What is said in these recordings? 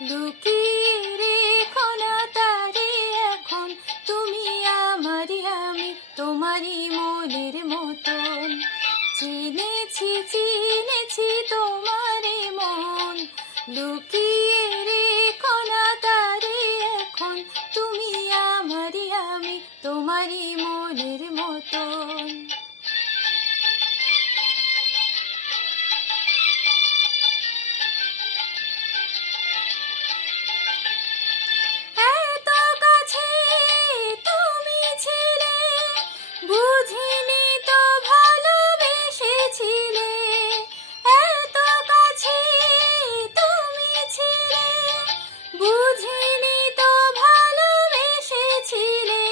লুকিয়ে রেখো না তারে এখন, তুমি আমারই আমি তোমারই মনের মতন। চিনেছি চিনেছি তোমারে মন, লুকিয়ে রেখো না তারে এখন, তুমি আমারই আমি তোমারই মনের মতন। এত কাছে তুমি ছিলে, বুঝিনি তো ভালোবেসেছিলে। এত কাছে তুমি ছিলে, বুঝিনি তো ভালোবেসেছিলে।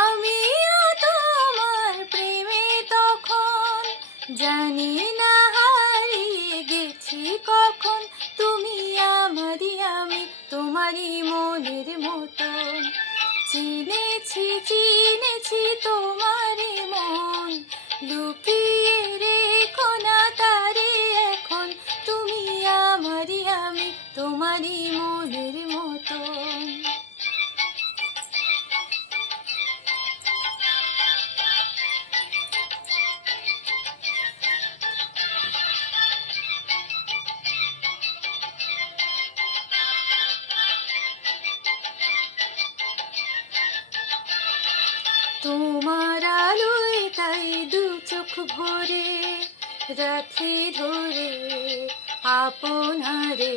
আমিও তোমার প্রেমে তখন, জানি না হারিয়ে গেছি কখন, তুমি আমারই আমি তোমারই মনের মতন। চিনেছি চিনেছি তোমারই মন, লুকিয়ে রেখো না তারে এখন, তুমি আমারই আমি তোমারই মনের মতন। তোমার আলোয় তাই দু চোখ ভরে রাখি ধরে আপনারে,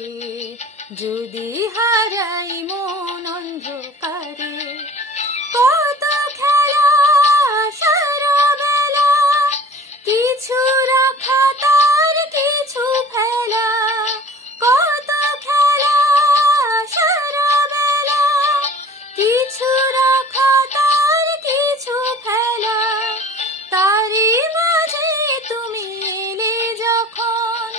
যদি হারাই মন অন্ধকারে। কত খেলা সারা বেলা, কিছু রাখা তার কিছু ফেলা। কত খেলা সারা বেলা, কিছু রাখা তার কিছু ফেলা। তারই মাঝে তুমি এলে যখন,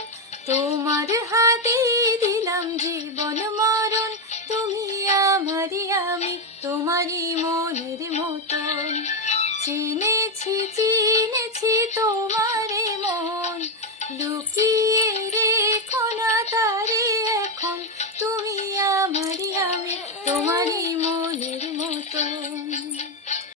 তোমার হাতে দিলাম জীবন মরণ, তুমি আমারই আমি তোমারই মনের মতন। চিনে